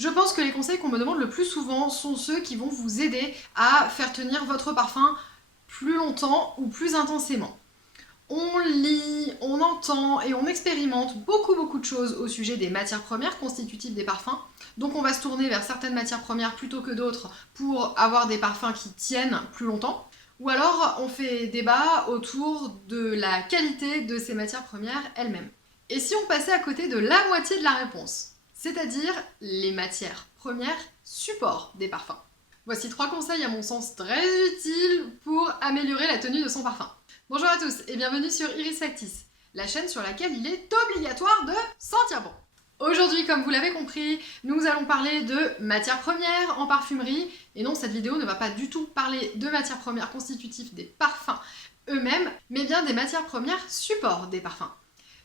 Je pense que les conseils qu'on me demande le plus souvent sont ceux qui vont vous aider à faire tenir votre parfum plus longtemps ou plus intensément. On lit, on entend et on expérimente beaucoup de choses au sujet des matières premières constitutives des parfums. Donc on va se tourner vers certaines matières premières plutôt que d'autres pour avoir des parfums qui tiennent plus longtemps. Ou alors on fait débat autour de la qualité de ces matières premières elles-mêmes. Et si on passait à côté de la moitié de la réponse, c'est-à-dire les matières premières support des parfums. Voici 3 conseils à mon sens très utiles pour améliorer la tenue de son parfum. Bonjour à tous et bienvenue sur Iris Factice, la chaîne sur laquelle il est obligatoire de sentir bon. Aujourd'hui, comme vous l'avez compris, nous allons parler de matières premières en parfumerie. Et non, cette vidéo ne va pas du tout parler de matières premières constitutives des parfums eux-mêmes, mais bien des matières premières support des parfums.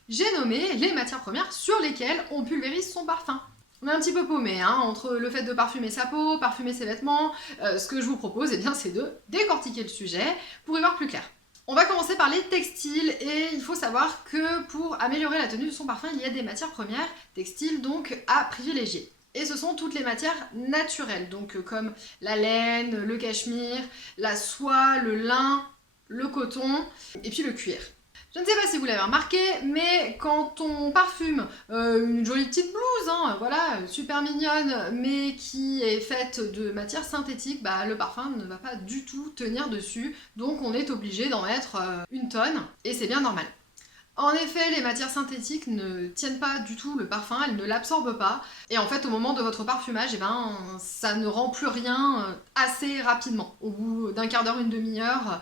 J'ai nommé les matières premières sur lesquelles on pulvérise son parfum. On est un petit peu paumé entre le fait de parfumer sa peau, parfumer ses vêtements. Ce que je vous propose, c'est de décortiquer le sujet pour y voir plus clair. On va commencer par les textiles et il faut savoir que pour améliorer la tenue de son parfum, il y a des matières premières, textiles donc, à privilégier. Et ce sont toutes les matières naturelles, donc comme la laine, le cachemire, la soie, le lin, le coton et puis le cuir. Je ne sais pas si vous l'avez remarqué, mais quand on parfume une jolie petite blouse, voilà, super mignonne, mais qui est faite de matière synthétique, le parfum ne va pas du tout tenir dessus, donc on est obligé d'en mettre une tonne, et c'est bien normal. En effet, les matières synthétiques ne tiennent pas du tout le parfum, elles ne l'absorbent pas, et en fait au moment de votre parfumage, ça ne rend plus rien assez rapidement. Au bout d'un quart d'heure, une demi-heure,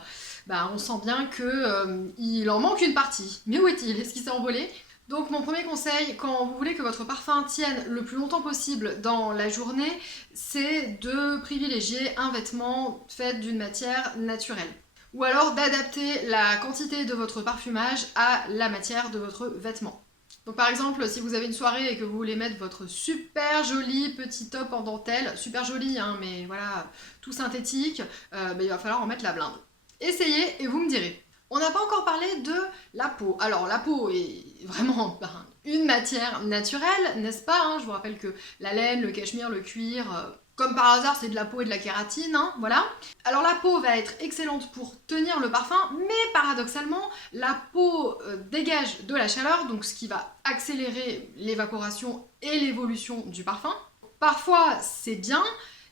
on sent bien qu'il en manque une partie. Mais où est-il? Est-ce qu'il s'est envolé? Donc mon premier conseil, quand vous voulez que votre parfum tienne le plus longtemps possible dans la journée, c'est de privilégier un vêtement fait d'une matière naturelle. Ou alors d'adapter la quantité de votre parfumage à la matière de votre vêtement. Donc par exemple, si vous avez une soirée et que vous voulez mettre votre super joli petit top en dentelle, super joli mais voilà, tout synthétique, il va falloir en mettre la blinde. Essayez et vous me direz. On n'a pas encore parlé de la peau. Alors la peau est vraiment une matière naturelle, n'est-ce pas? Je vous rappelle que la laine, le cachemire, le cuir, comme par hasard c'est de la peau et de la kératine, voilà. Alors la peau va être excellente pour tenir le parfum, mais paradoxalement, la peau dégage de la chaleur, donc ce qui va accélérer l'évaporation et l'évolution du parfum. Parfois c'est bien,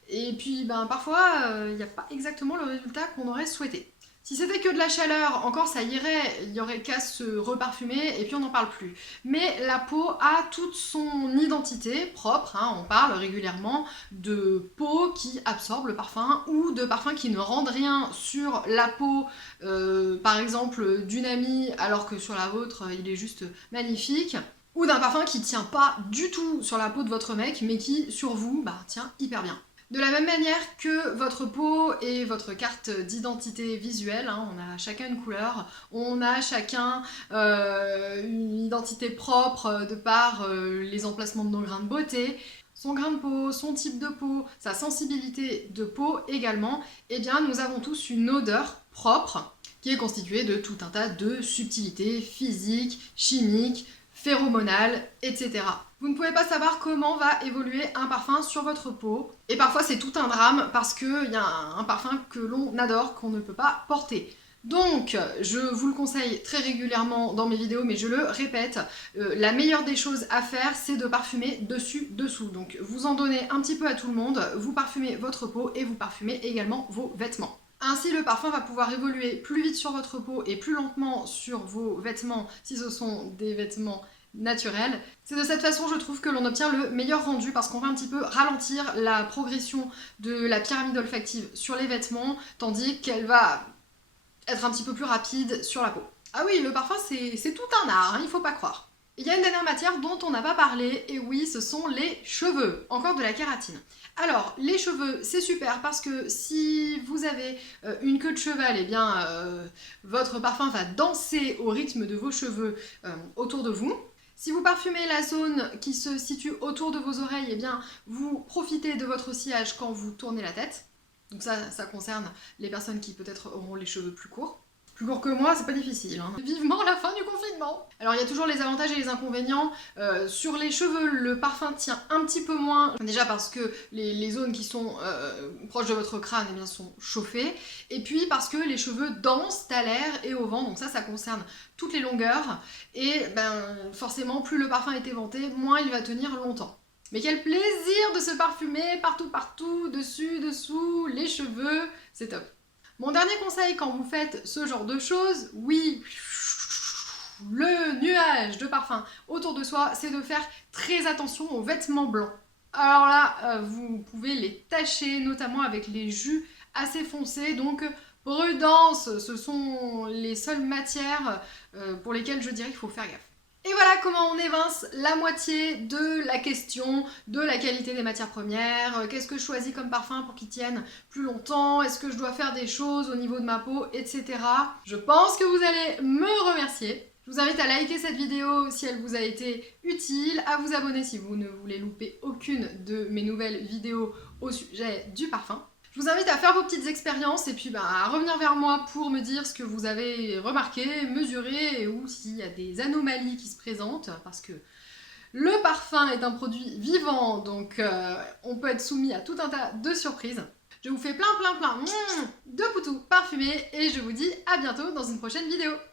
et puis parfois il n'y a pas exactement le résultat qu'on aurait souhaité. Si c'était que de la chaleur, encore ça irait, il n'y aurait qu'à se reparfumer et puis on n'en parle plus. Mais la peau a toute son identité propre, on parle régulièrement de peau qui absorbe le parfum ou de parfums qui ne rendent rien sur la peau, par exemple d'une amie alors que sur la vôtre il est juste magnifique. Ou d'un parfum qui tient pas du tout sur la peau de votre mec mais qui sur vous tient hyper bien. De la même manière que votre peau et votre carte d'identité visuelle, on a chacun une couleur, on a chacun une identité propre de par les emplacements de nos grains de beauté, son grain de peau, son type de peau, sa sensibilité de peau également, nous avons tous une odeur propre qui est constituée de tout un tas de subtilités physiques, chimiques, phéromonales, etc. Vous ne pouvez pas savoir comment va évoluer un parfum sur votre peau. Et parfois c'est tout un drame parce qu'il y a un parfum que l'on adore, qu'on ne peut pas porter. Donc, je vous le conseille très régulièrement dans mes vidéos, mais je le répète, la meilleure des choses à faire, c'est de parfumer dessus-dessous. Donc, vous en donnez un petit peu à tout le monde, vous parfumez votre peau et vous parfumez également vos vêtements. Ainsi, le parfum va pouvoir évoluer plus vite sur votre peau et plus lentement sur vos vêtements si ce sont des vêtements naturels. C'est de cette façon, je trouve, que l'on obtient le meilleur rendu parce qu'on va un petit peu ralentir la progression de la pyramide olfactive sur les vêtements, tandis qu'elle va être un petit peu plus rapide sur la peau. Ah oui, le parfum, c'est tout un art, il faut pas croire. Il y a une dernière matière dont on n'a pas parlé, et oui, ce sont les cheveux, encore de la kératine. Alors, les cheveux, c'est super parce que si vous avez une queue de cheval, votre parfum va danser au rythme de vos cheveux autour de vous. Si vous parfumez la zone qui se situe autour de vos oreilles, vous profitez de votre sillage quand vous tournez la tête. Donc ça concerne les personnes qui peut-être auront les cheveux plus courts. Plus courts que moi, c'est pas difficile. Vivement la fin du confinement! absolument. Alors il y a toujours les avantages et les inconvénients. Sur les cheveux, le parfum tient un petit peu moins. Déjà parce que les zones qui sont proches de votre crâne eh bien, sont chauffées. Et puis parce que les cheveux dansent à l'air et au vent. Donc ça concerne toutes les longueurs. Et forcément, plus le parfum est éventé, moins il va tenir longtemps. Mais quel plaisir de se parfumer partout, dessus, dessous, les cheveux, c'est top. Mon dernier conseil quand vous faites ce genre de choses, oui, le nuage de parfum autour de soi, c'est de faire très attention aux vêtements blancs. Alors là, vous pouvez les tacher, notamment avec les jus assez foncés, donc prudence, ce sont les seules matières pour lesquelles je dirais qu'il faut faire gaffe. Et voilà comment on évince la moitié de la question de la qualité des matières premières, qu'est-ce que je choisis comme parfum pour qu'il tienne plus longtemps, est-ce que je dois faire des choses au niveau de ma peau, etc. Je pense que vous allez me remercier. Je vous invite à liker cette vidéo si elle vous a été utile, à vous abonner si vous ne voulez louper aucune de mes nouvelles vidéos au sujet du parfum. Je vous invite à faire vos petites expériences et puis à revenir vers moi pour me dire ce que vous avez remarqué, mesuré ou s'il y a des anomalies qui se présentent parce que le parfum est un produit vivant donc on peut être soumis à tout un tas de surprises. Je vous fais plein de poutous parfumés et je vous dis à bientôt dans une prochaine vidéo.